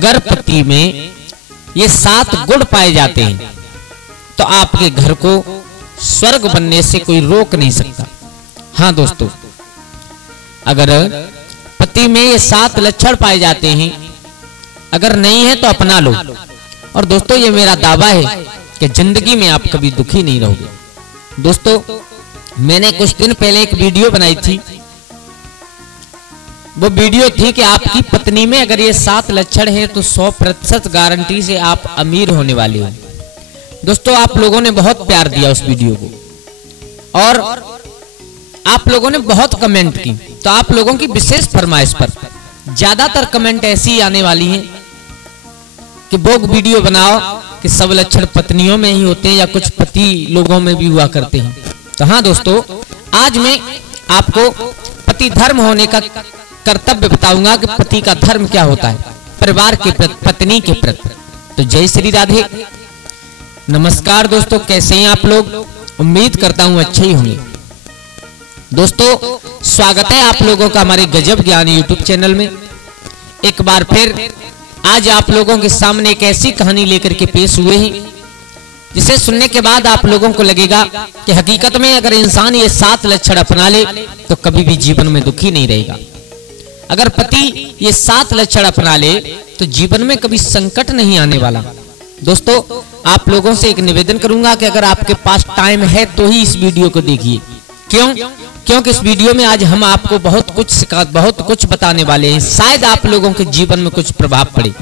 अगर पति में ये 7 गुण पाए जाते हैं तो आपके घर को स्वर्ग बनने से कोई रोक नहीं सकता। हाँ दोस्तों, अगर पति में ये 7 लक्षण पाए जाते हैं, अगर नहीं है तो अपना लो। और दोस्तों ये मेरा दावा है कि जिंदगी में आप कभी दुखी नहीं रहोगे। दोस्तों मैंने कुछ दिन पहले एक वीडियो बनाई थी। वो वीडियो थी कि आपकी पत्नी में अगर ये 7 लक्षण हैं तो 100% गारंटी से आप अमीर होने वाले हो। दोस्तों आप लोगों ने बहुत प्यार दिया उस वीडियो को और आप लोगों ने बहुत कमेंट की, तो आप लोगों की विशेष फरमाइश पर ज्यादातर कमेंट ऐसी आने वाली हैं कि वो वीडियो बनाओ कि सब लक्षण पत्नियों में ही होते हैं या कुछ पति लोगों में भी हुआ करते हैं। तो हाँ दोस्तों, आज मैं आपको पति धर्म होने का कर्तव्य बताऊंगा कि पति का धर्म क्या होता है परिवार के प्रति, पत्नी के प्रति। तो जय श्री राधे, नमस्कार दोस्तों, कैसे हैं आप लोग? उम्मीद करता हूं अच्छे ही होंगे। दोस्तों स्वागत है आप लोगों का हमारे गजब ज्ञान यूट्यूब चैनल में। एक बार फिर आज आप लोगों के सामने एक ऐसी कहानी लेकर के पेश हुए हैं जिसे सुनने के बाद आप लोगों को लगेगा कि हकीकत में अगर इंसान ये 7 लक्षण अपना ले तो कभी भी जीवन में दुखी नहीं रहेगा। अगर पति ये 7 लक्षण अपना ले तो जीवन में कभी संकट नहीं आने वाला। दोस्तों आप लोगों से एक निवेदन करूंगा कि अगर आपके पास टाइम है तो ही इस वीडियो को देखिए। क्योंकि इस वीडियो में आज हम आपको बहुत कुछ बताने वाले हैं, शायद आप लोगों के जीवन में कुछ प्रभाव पड़े।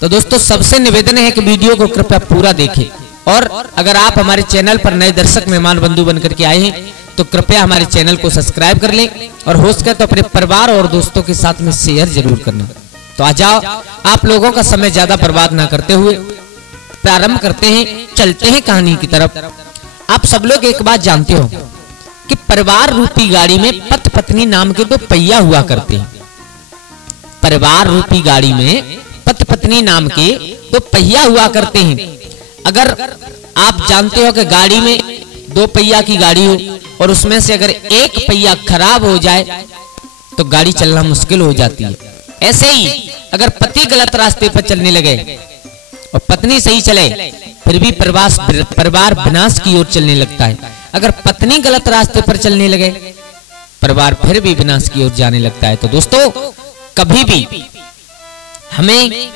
तो दोस्तों सबसे निवेदन है कि वीडियो को कृपया पूरा देखें और अगर आप हमारे चैनल पर नए दर्शक मेहमान बंधु बनकर के आए हैं तो कृपया हमारे चैनल को सब्सक्राइब कर लें और हो सके तो अपने परिवार और दोस्तों के साथ में शेयर जरूर करना। तो आ जाओ, आप लोगों का समय ज्यादा बर्बाद ना करते हुए प्रारंभ करते हैं, चलते हैं कहानी की तरफ। आप सब लोग एक बात जानते हो कि परिवार रूपी गाड़ी में पति पत्नी नाम के 2 पहिया हुआ करते हैं। परिवार रूपी गाड़ी में पति पत्नी नाम के 2 पहिया हुआ करते हैं। अगर आप जानते हो कि गाड़ी में 2 पहिया की गाड़ी हो और उसमें से अगर एक पहिया खराब हो जाए तो गाड़ी चलना मुश्किल हो जाती है। ऐसे ही अगर पति गलत रास्ते पर चलने लगे और पत्नी सही चले फिर भी परिवार विनाश की ओर चलने लगता है। अगर पत्नी गलत रास्ते पर चलने लगे परिवार फिर भी विनाश की ओर जाने लगता है। तो दोस्तों कभी भी हमें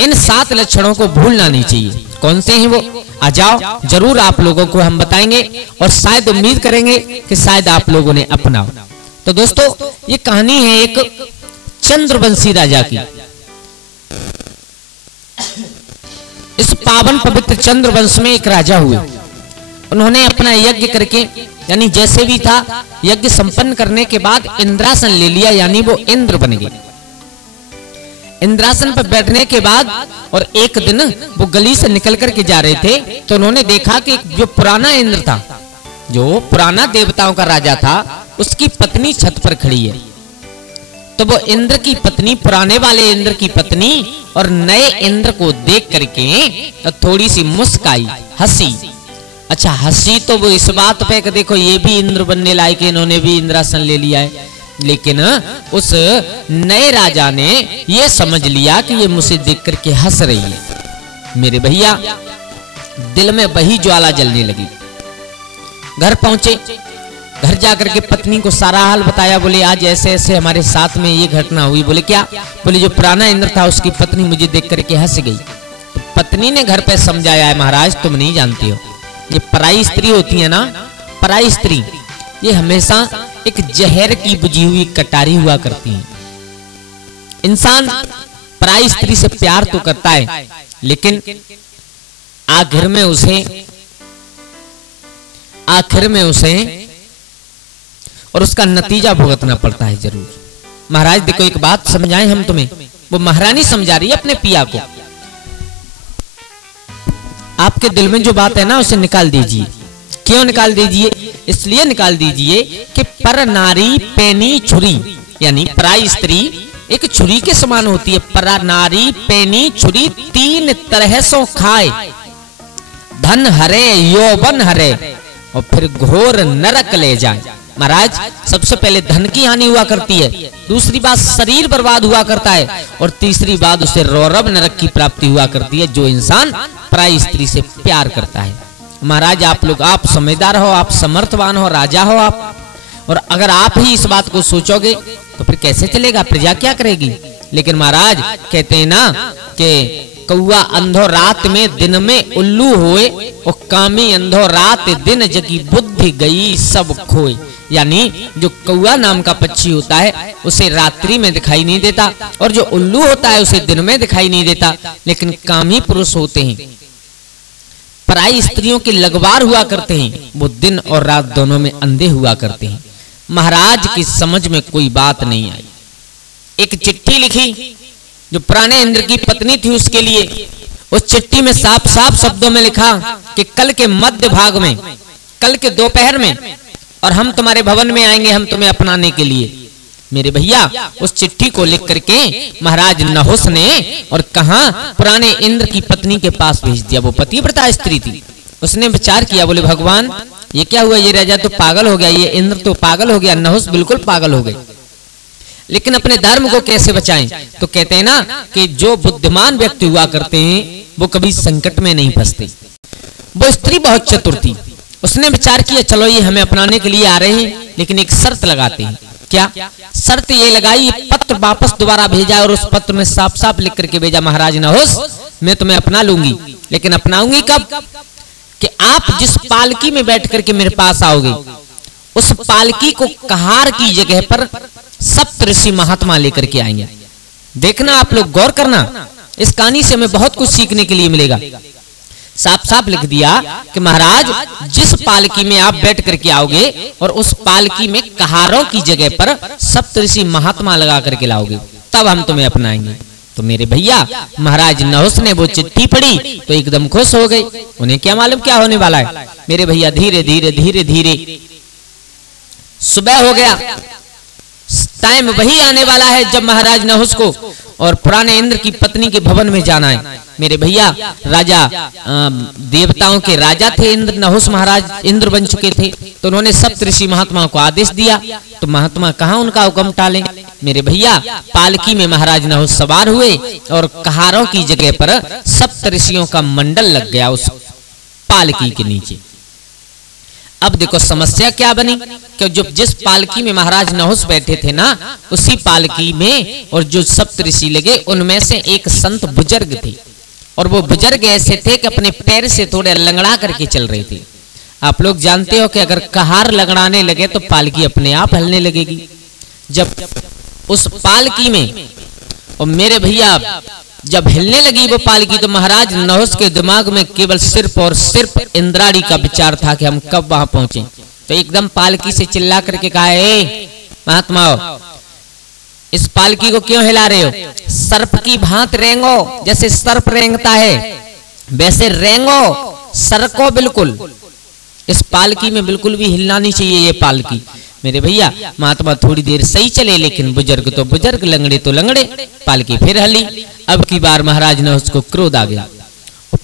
इन 7 लक्षणों को भूलना नहीं चाहिए। कौन से हैं वो? आ जाओ, जरूर आप लोगों को हम बताएंगे और शायद उम्मीद करेंगे कि शायद आप लोगों ने अपनाओ। तो दोस्तों ये कहानी है एक चंद्रवंशी राजा की। इस पावन पवित्र चंद्रवंश में एक राजा हुए। उन्होंने अपना यज्ञ करके यानी जैसे भी था यज्ञ संपन्न करने के बाद इंद्रासन ले लिया, यानी वो इंद्र बन गए। इंद्रासन पर बैठने के बाद और एक दिन वो गली से निकल करके जा रहे थे तो उन्होंने देखा कि जो पुराना इंद्र था, जो पुराना देवताओं का राजा था, उसकी पत्नी छत पर खड़ी है। तो वो इंद्र की पत्नी, पुराने वाले इंद्र की पत्नी और नए इंद्र को देख करके थोड़ी सी मुस्काई, हंसी। अच्छा हंसी तो वो इस बात पे कि देखो ये भी इंद्र बनने लायक, इन्होंने भी इंद्रासन ले लिया है। लेकिन उस नए राजा ने ये समझ लिया कि ये मुझे देख करके हंस रही है। मेरे भैया दिल में वही ज्वाला जलने लगी। घर पहुंचे, घर जाकर के पत्नी को सारा हाल बताया। बोले आज ऐसे ऐसे हमारे साथ में ये घटना हुई। बोले क्या? बोले जो पुराना इंद्र था उसकी पत्नी मुझे देख करके हंस गई। तो पत्नी ने घर पे समझाया है, महाराज तुम नहीं जानती हो, ये पराई स्त्री होती है ना, पराई स्त्री ये हमेशा एक जहर की बुझी हुई कटारी हुआ करती है। इंसान पराई स्त्री से प्यार तो करता है लेकिन आखिर में उसे और उसका नतीजा भुगतना पड़ता है जरूर। महाराज देखो एक बात समझाएं हम तुम्हें। वो महारानी समझा रही है अपने पिया को। आपके दिल में जो बात है ना उसे निकाल दीजिए। क्यों निकाल दीजिए? इसलिए निकाल दीजिए कि पर नारी पैनी छुरी, यानी पराई स्त्री एक छुरी के समान होती है। पर नारी पैनी छुरी 3 तरह सो खाए, धन हरे यौवन हरे और फिर घोर नरक ले जाए। महाराज सबसे पहले धन की हानि हुआ करती है, दूसरी बात शरीर बर्बाद हुआ करता है, और तीसरी बात उसे रौरव नरक की प्राप्ति हुआ करती है जो इंसान पराई स्त्री से प्यार करता है। महाराज आप लोग, आप समझदार हो, आप समर्थवान हो, राजा हो आप, और अगर आप ही इस बात को सोचोगे तो फिर कैसे चलेगा, प्रजा क्या करेगी। लेकिन महाराज कहते हैं ना कि कौआ अंधो रात में दिन में उल्लू होए, और कामी अंधो रात दिन जगी बुद्धि गई सब खोए। यानी जो कौआ नाम का पक्षी होता है उसे रात्रि में दिखाई नहीं देता, और जो उल्लू होता है उसे दिन में दिखाई नहीं देता, लेकिन कामी पुरुष होते हैं, पराई स्त्रियों के लगवार हुआ करते हैं, वो दिन और रात दोनों में अंधे हुआ करते हैं। महाराज की समझ में कोई बात नहीं आई। एक चिट्ठी लिखी जो पुराने इंद्र की पत्नी थी उसके लिए। उस चिट्ठी में साफ साफ शब्दों में लिखा कि कल के मध्य भाग में, कल के दोपहर में, और हम तुम्हारे भवन में आएंगे, हम तुम्हें अपनाने के लिए। मेरे भैया उस चिट्ठी को लिख करके महाराज नहुस ने और कहा पुराने इंद्र की पत्नी के पास भेज दिया। वो पतिव्रता स्त्री थी। उसने विचार किया, बोले भगवान ये क्या हुआ, ये राजा तो पागल हो गया, ये इंद्र तो पागल हो गया, नहुस बिल्कुल पागल हो गए, लेकिन अपने धर्म को कैसे बचाएं। तो कहते हैं ना कि जो बुद्धिमान व्यक्ति हुआ करते हैं वो कभी संकट में नहीं फंसते। वो स्त्री बहुत चतुर थी। उसने विचार किया चलो ये हमें अपनाने के लिए आ रहे हैं, लेकिन एक शर्त लगाते हैं। क्या शर्त ये लगाई, पत्र वापस दोबारा भेजा, और उस पत्र में साफ साफ लिख करके भेजा, महाराज नहुस मैं तुम्हें अपना लूंगी, लेकिन अपनाऊंगी कब, कि आप जिस पालकी में बैठ करके मेरे पास आओगे उस पालकी को कहार की जगह पर सप्त ऋषि महात्मा लेकर के आएंगे। देखना आप लोग गौर करना, इस कहानी से हमें बहुत कुछ सीखने के लिए मिलेगा। साफ साफ लिख दिया कि महाराज जिस पालकी में आप बैठ करके आओगे और उस पालकी में कहारों की जगह पर सप्त ऋषि महात्मा लगा करके लाओगे, तब हम तुम्हें अपनाएंगे। तो मेरे भैया महाराज नहुस ने वो चिट्ठी पढ़ी तो एकदम खुश हो गए। उन्हें क्या मालूम क्या होने वाला है। मेरे भैया धीरे धीरे धीरे धीरे सुबह हो गया। टाइम वही आने वाला है जब महाराज नहुस को और पुराने इंद्र की पत्नी के भवन में जाना है। मेरे भैया राजा देवताओं के राजा थे इंद्र, नहुस महाराज इंद्र बन चुके थे, तो उन्होंने सप्त ऋषि महात्माओं को आदेश दिया। तो महात्मा कहाँ उनका हुक्म टालें। मेरे भैया पालकी में महाराज नहुस सवार हुए और कहारों की जगह पर सप्त ऋषियों का मंडल लग गया उस पालकी के नीचे। अब देखो समस्या क्या बनी कि जो जिस पालकी में महाराज नहुस बैठे थे ना, उसी पालकी में और जो सप्त ऋषि लगे उनमें से एक संत बुजुर्ग थे, और वो बुजुर्ग ऐसे थे कि अपने पैर से थोड़े लंगड़ा करके चल रहे थे। आप लोग जानते हो कि अगर कहार लंगड़ाने लगे तो पालकी अपने आप हिलने लगेगी। जब उस पालकी में और मेरे भैया जब हिलने लगी वो पालकी, तो महाराज नहुस के दिमाग में केवल सिर्फ और सिर्फ इंद्राणी का विचार था कि हम कब वहां पहुंचे। तो एकदम पालकी से चिल्ला करके कहा, ए महात्माओं, इस पालकी को क्यों हिला रहे हो? सर्प की भांत रेंगो, जैसे सर्प रेंगता है वैसे रेंगो, सरको बिल्कुल। इस पालकी में बिल्कुल भी हिलना नहीं चाहिए ये पालकी। मेरे भैया महात्मा थोड़ी देर सही चले, लेकिन बुजुर्ग तो बुजुर्ग, लंगड़े तो लंगड़े। पालकी फिर हली। अब की बार महाराज ने उसको क्रोध आ गया।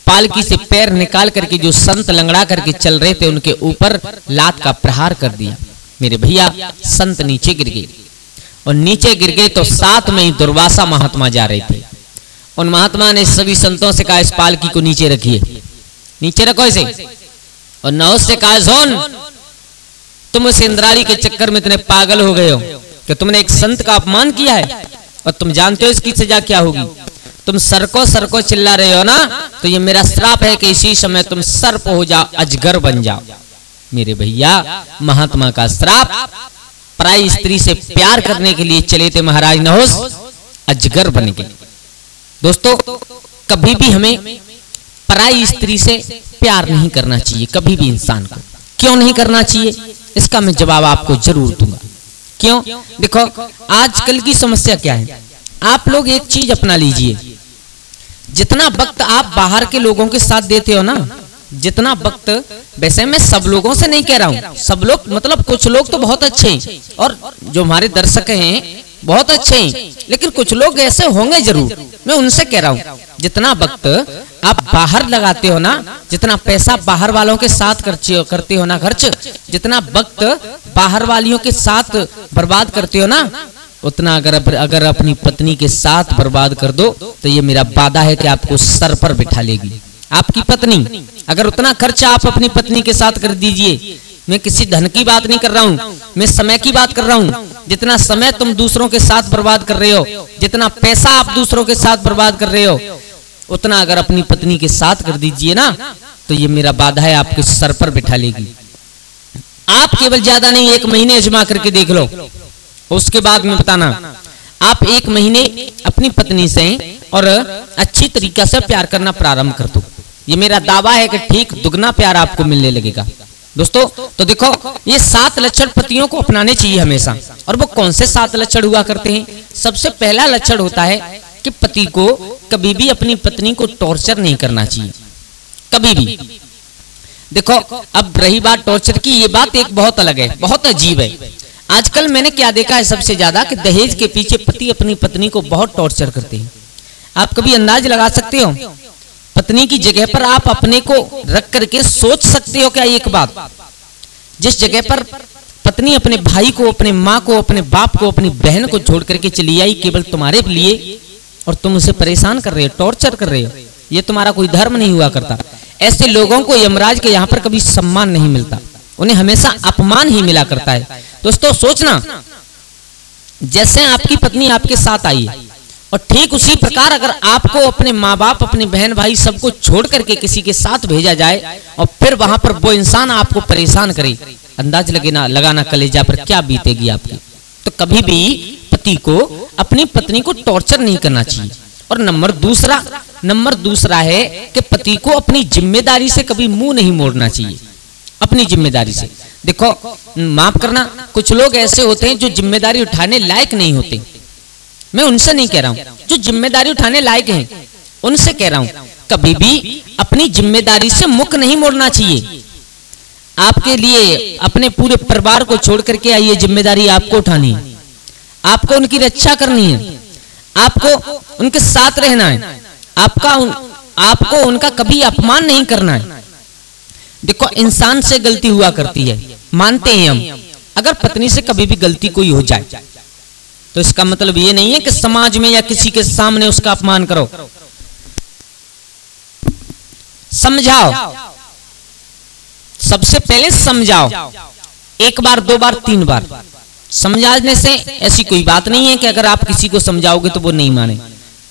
पालकी से पैर निकाल करके जो संत लंगड़ा करके चल रहे थे उनके ऊपर लात का प्रहार कर दिया। मेरे भैया संत नीचे गिर गए, और नीचे गिर गए तो साथ में ही दुर्वासा महात्मा जा रहे थे। उन महात्मा ने सभी संतों से कहा, इस पालकी को नीचे रखिए, नीचे रखो इसे। और नहुस से कहा, सुन, तुम उस इंद्राणी के चक्कर में इतने पागल हो गए हो कि तुमने एक संत का अपमान किया है, और तुम जानते हो इसकी सजा क्या होगी। तुम सरको सरको चिल्ला रहे हो ना, तो ये मेरा श्राप है कि इसी समय तुम सर्प हो जाओ, अजगर बन जाओ। मेरे भैया महात्मा का श्राप, पराई स्त्री से प्यार करने के लिए चले थे महाराज नहुस, अजगर बन गए। दोस्तों कभी भी हमें पराई स्त्री से प्यार नहीं करना चाहिए, कभी भी इंसान को। क्यों नहीं करना चाहिए इसका मैं जवाब आपको जरूर दूंगा। क्यों? देखो आजकल की समस्या क्या है। आप लोग एक चीज अपना लीजिए, जितना वक्त आप बाहर के लोगों के साथ देते हो ना, जितना वक्त, वैसे मैं सब लोगों से नहीं कह रहा हूं, सब लोग मतलब कुछ लोग तो बहुत अच्छे हैं और जो हमारे दर्शक हैं बहुत अच्छे हैं, लेकिन कुछ लोग ऐसे होंगे जरूर, मैं उनसे कह रहा हूं जितना वक्त आप बाहर लगाते हो ना, जितना पैसा बाहर वालों के साथ करते हो ना खर्च, जितना वक्त बाहर वालियों के साथ बर्बाद करते हो ना, उतना अगर अपनी पत्नी के साथ बर्बाद कर दो तो ये मेरा वादा है कि आपको सर पर बिठा लेगी। आपकी पत्नी अगर उतना खर्चा आप अपनी पत्नी के साथ कर दीजिए, मैं किसी धन की बात नहीं कर रहा हूं, मैं समय की बात कर रहा हूं। जितना समय तुम दूसरों के साथ बर्बाद कर रहे हो, जितना पैसा आप दूसरों के साथ बर्बाद कर रहे हो, उतना अगर अपनी पत्नी के साथ कर दीजिए ना, तो ये मेरा वादा है आपके सर पर बिठा लेगी। आप केवल ज्यादा नहीं, 1 महीने आजमा करके देख लो, उसके बाद में बताना। आप 1 महीने अपनी पत्नी से और अच्छी तरीका से प्यार करना प्रारंभ कर दो, ये मेरा दावा है कि ठीक दुगना प्यार आपको मिलने लगेगा। दोस्तों तो देखो, ये 7 लक्षण पतियों को अपनाने चाहिए हमेशा। और वो कौन से 7 लक्षण हुआ करते हैं? सबसे पहला लक्षण होता है कि पति को कभी भी अपनी पत्नी को टॉर्चर नहीं करना चाहिए, कभी भी। देखो, अब रही बात टॉर्चर की, ये बात एक बहुत अलग है, बहुत अजीब है। आजकल मैंने क्या देखा है सबसे ज्यादा, कि दहेज के पीछे पति अपनी पत्नी को बहुत टॉर्चर करते हैं। आप कभी अंदाज लगा सकते हो? पत्नी की जगह पर आप अपने को रख करके सोच सकते हो क्या एक बात? जिस जगह पर पत्नी अपने भाई को, अपने माँ को, अपने बाप को, अपनी बहन को छोड़ करके चली आई केवल तुम्हारे लिए, और तुम उसे परेशान कर रहे हो, टॉर्चर कर रहे हो, ये तुम्हारा कोई धर्म नहीं हुआ करता। ऐसे लोगों को यमराज के यहाँ पर कभी सम्मान नहीं मिलता, उन्हें हमेशा अपमान ही मिला करता है। दोस्तों सोचना, जैसे आपकी पत्नी आपके साथ आई है, और ठीक उसी प्रकार अगर आपको अपने माँ बाप, अपने बहन भाई सबको छोड़ करके किसी के साथ भेजा जाए, और फिर वहां पर वो इंसान आपको परेशान करे, अंदाज लगाना कलेजा पर क्या बीतेगी आपकी। तो कभी भी पति को अपनी पत्नी को टॉर्चर नहीं करना चाहिए। और नंबर दूसरा है कि पति को अपनी जिम्मेदारी से कभी मुंह नहीं मोड़ना चाहिए, अपनी जिम्मेदारी से। देखो, माफ करना, कुछ लोग ऐसे होते हैं जो जिम्मेदारी उठाने लायक नहीं होते। मैं उनसे नहीं कह रहा हूं, जो जिम्मेदारी उठाने लायक हैं उनसे कह रहा हूं, कभी भी अपनी जिम्मेदारी से मुख नहीं मोड़ना चाहिए। आपके लिए अपने पूरे परिवार को छोड़ करके आई, ये जिम्मेदारी आपको उठानी है, आपको उनकी रक्षा करनी है, आपको उनके साथ रहना है, आपको उनका कभी अपमान नहीं करना है। देखो, इंसान से गलती हुआ करती है, मानते हैं हम। अगर पत्नी से कभी भी गलती कोई हो जाए तो इसका मतलब ये नहीं है कि समाज में या किसी के सामने उसका अपमान करो। समझाओ, सबसे पहले समझाओ, 1 बार 2 बार 3 बार। समझाने से ऐसी कोई बात नहीं है कि अगर आप किसी को समझाओगे तो वो नहीं माने,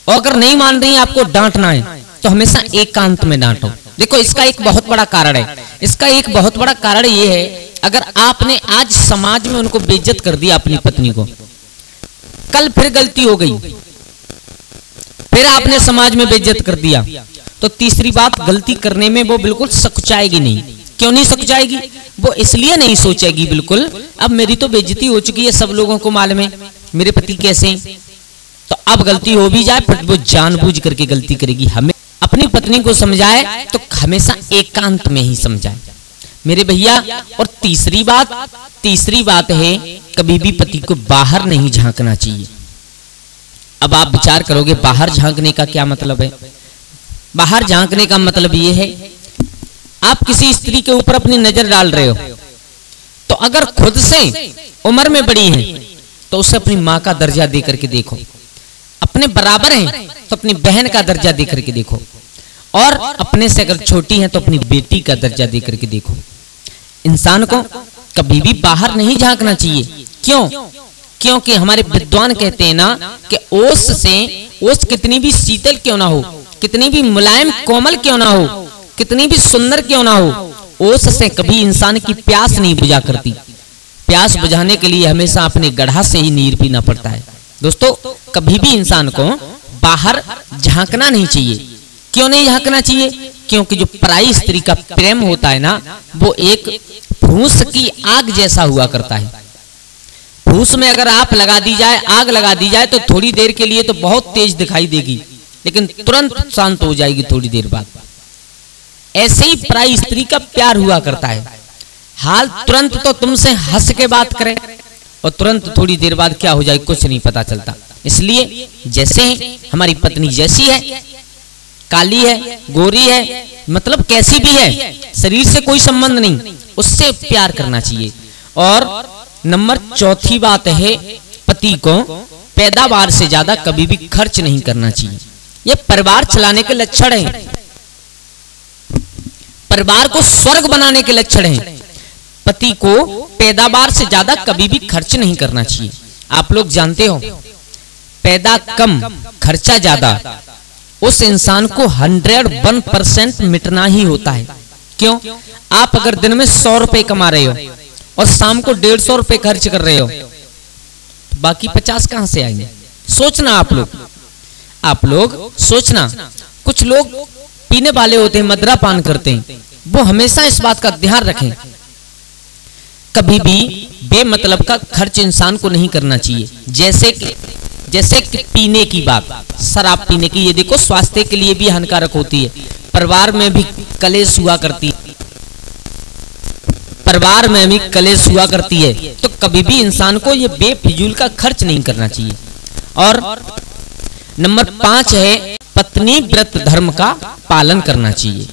और अगर नहीं मान रही आपको डांटना है तो हमेशा एकांत में डांटो। देखो, इसका एक बहुत बड़ा कारण है, इसका एक बहुत बड़ा कारण ये है, अगर आपने आज समाज में उनको बेइज्जत कर दिया अपनी पत्नी को, कल फिर गलती हो गई, फिर आपने समाज में बेइज्जत कर दिया, तो तीसरी बात, गलती करने में वो बिल्कुल सकुचाएगी नहीं। क्यों नहीं सकुचाएगी? वो इसलिए नहीं सोचेगी बिल्कुल, अब मेरी तो बेइज्जती हो चुकी है, सब लोगों को मालूम है मेरे पति कैसे, तो अब गलती हो भी जाए फिर वो जानबूझ करके गलती करेगी। हमें अपनी पत्नी को समझाए तो हमेशा एकांत में ही समझाए मेरे भैया। और तीसरी बात है, कभी भी पति को बाहर नहीं झांकना चाहिए। अब आप विचार करोगे बाहर झांकने का क्या मतलब है? बाहर झांकने का मतलब ये है, आप किसी स्त्री के ऊपर अपनी नजर डाल रहे हो, तो अगर खुद से उम्र में बड़ी हैं तो उसे अपनी माँ का दर्जा दे करके देखो, अपने बराबर हैं तो अपनी बहन का दर्जा दे करके देखो, और अपने से अगर छोटी हैं तो अपनी बेटी का दर्जा दे करके देखो। इंसान को कभी भी बाहर नहीं झांकना चाहिए। क्यों? क्योंकि हमारे विद्वान कहते हैं ना कि ओस कितनी भी शीतल क्यों ना हो, कितनी भी मुलायम कोमल क्यों ना हो, कितनी भी सुंदर क्यों ना हो, ओस से कभी इंसान की प्यास नहीं बुझा करती। प्यास बुझाने के लिए हमेशा अपने गड्ढा से ही नीर पीना पड़ता है। दोस्तों, कभी भी इंसान को बाहर झांकना नहीं चाहिए। क्यों नहीं झांकना चाहिए? क्योंकि जो पराई स्त्री का प्रेम होता है ना, वो एक फूस की आग जैसा हुआ करता है। फूस में अगर आप लगा दी जाए, आग लगा दी जाए, तो थोड़ी देर के लिए तो बहुत तेज दिखाई देगी, लेकिन तुरंत शांत हो जाएगी थोड़ी देर बाद। ऐसे ही पराई स्त्री का प्यार हुआ करता है। हाल तुरंत तो तुमसे हंस के बात करे और तुरंत थोड़ी देर बाद क्या हो जाए कुछ नहीं पता चलता। इसलिए जैसे हमारी पत्नी जैसी है काली है, गोरी है, मतलब कैसी भी है, शरीर से कोई संबंध नहीं, उससे प्यार करना चाहिए। और नंबर चौथी बात है, पति को पैदावार से ज्यादा कभी भी खर्च नहीं करना चाहिए। ये परिवार चलाने के लक्षण हैं, परिवार को स्वर्ग बनाने के लक्षण हैं। पति को पैदावार से ज्यादा कभी भी खर्च नहीं करना चाहिए। आप लोग जानते हो, पैदा कम खर्चा ज्यादा, उस इंसान को 101% मिटना ही होता है। क्यों? आप अगर दिन में 100 रुपए कमा रहे हो और शाम को 150 रुपए खर्च कर रहे हो, तो बाकी 50 कहां से आएंगे? सोचना आप लोग सोचना। कुछ लोग पीने वाले होते हैं, मदिरा पान करते हैं, वो हमेशा इस बात का ध्यान रखें, कभी भी बेमतलब का खर्च इंसान को नहीं करना चाहिए। जैसे कि पीने की बात, शराब पीने की, ये देखो स्वास्थ्य के लिए भी हानिकारक होती है, परिवार में भी कलेश हुआ करती है, परिवार में भी कलेश हुआ करती है। तो कभी भी इंसान को ये बेफिजूल का खर्च नहीं करना चाहिए। और नंबर 5 है, पत्नी व्रत धर्म का पालन करना चाहिए।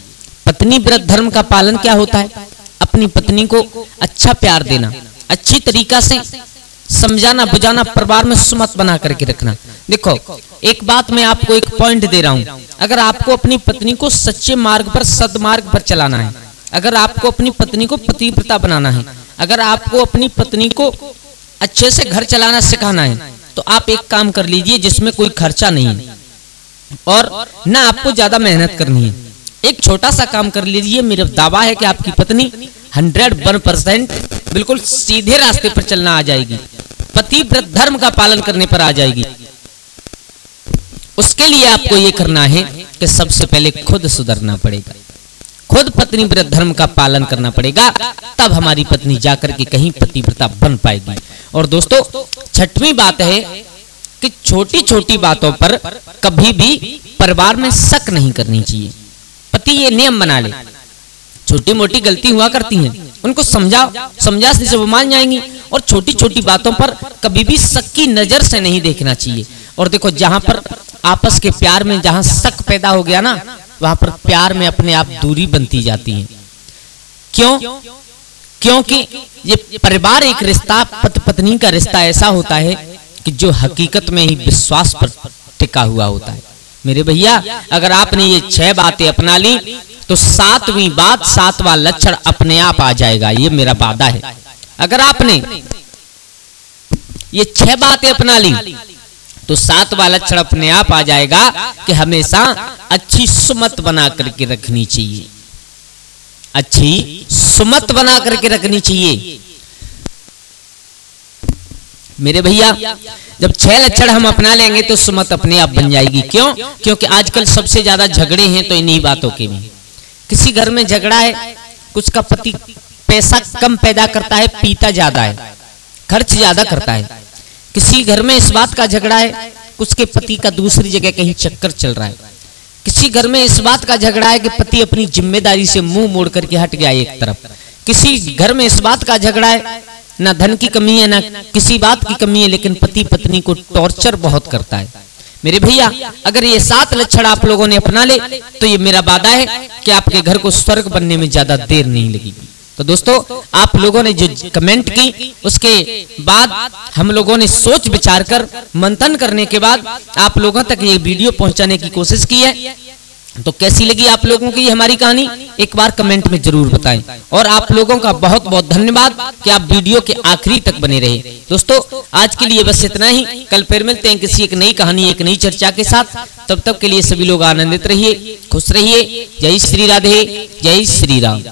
पत्नी व्रत धर्म का पालन क्या होता है? अपनी पत्नी को अच्छा प्यार देना, अच्छी तरीका से समझाना बुझाना, परिवार में सुमत बना करके रखना। देखो, एक बात मैं आपको एक पॉइंट दे रहा हूं, अगर आपको अपनी पत्नी को सच्चे मार्ग पर, सदमार्ग पर चलाना है, अगर आपको अपनी पत्नी को पतिव्रता बनाना है, अगर आपको अपनी पत्नी को अच्छे से घर चलाना सिखाना है, तो आप एक काम कर लीजिए जिसमें कोई खर्चा नहीं है और ना आपको ज्यादा मेहनत करनी है। एक छोटा सा काम कर लीजिए, मेरा दावा है कि आपकी पत्नी 101% बिल्कुल सीधे रास्ते पर चलना आ जाएगी, पतिव्रत धर्म का पालन करने पर आ जाएगी। उसके लिए आपको ये करना है कि सबसे पहले खुद सुधरना पड़ेगा, खुद पत्नी व्रत धर्म का पालन करना पड़ेगा, तब हमारी पत्नी जाकर के कहीं पतिव्रता बन पाएगी। और दोस्तों, छठवीं बात है कि छोटी छोटी बातों पर कभी भी परिवार में शक नहीं करनी चाहिए। पति ये नियम बना ले, छोटी मोटी गलती हुआ करती हैं, उनको समझाने से वो मान जाएंगी, और छोटी छोटी बातों पर कभी भी शक की नजर से नहीं देखना चाहिए। और देखो, जहां पर आपस के प्यार में जहां शक पैदा हो गया ना, वहां पर प्यार में अपने आप दूरी बनती जाती है। क्यों? क्योंकि ये परिवार एक रिश्ता, पति पत्नी का रिश्ता ऐसा होता है कि जो हकीकत में ही विश्वास पर टिका हुआ होता है। मेरे भैया, अगर आपने ये 6 बातें अपना ली तो 7वीं बात, 7वां लक्षण अपने आप आ जाएगा, ये मेरा वादा है। अगर आपने ये 6 बातें अपना ली तो 7वां लक्षण अपने आप आ जाएगा कि हमेशा अच्छी सुमत बना करके रखनी चाहिए, अच्छी सुमत बना करके रखनी चाहिए। मेरे भैया, जब 6 लक्षण हम अपना लेंगे तो सुमत अपने आप बन जाएगी। क्यों? क्योंकि आजकल सबसे ज्यादा झगड़े हैं तो इन्हीं बातों के में। किसी घर में झगड़ा है, कुछ का पति पैसा कम पैदा करता है, पीता ज्यादा है, खर्च ज्यादा करता है। किसी घर में इस बात का झगड़ा है, उसके पति का दूसरी जगह कहीं चक्कर चल रहा है। किसी घर में इस बात का झगड़ा है कि पति अपनी जिम्मेदारी से मुंह मोड़ करके हट गया एक तरफ। किसी घर में इस बात का झगड़ा है, ना धन की कमी है, ना किसी बात की कमी है, लेकिन पति पत्नी को टॉर्चर बहुत करता है। मेरे भैया, अगर ये 7 लक्षण आप लोगों ने अपना ले तो ये मेरा वादा है कि आपके घर को स्वर्ग बनने में ज्यादा देर नहीं लगेगी। तो दोस्तों, आप लोगों ने जो कमेंट की, उसके बाद हम लोगों ने सोच विचार कर, मंथन करने के बाद आप लोगों तक ये वीडियो पहुंचाने की कोशिश की है। तो कैसी लगी आप लोगों की हमारी कहानी, एक बार कमेंट में जरूर बताएं। और आप लोगों का बहुत बहुत धन्यवाद कि आप वीडियो के आखिरी तक बने रहे। दोस्तों, आज के लिए बस इतना ही। कल फिर मिलते हैं किसी एक नई कहानी, एक नई चर्चा के साथ। तब तक के लिए सभी लोग आनंदित रहिए, खुश रहिए। जय श्री राधे, जय श्री राम।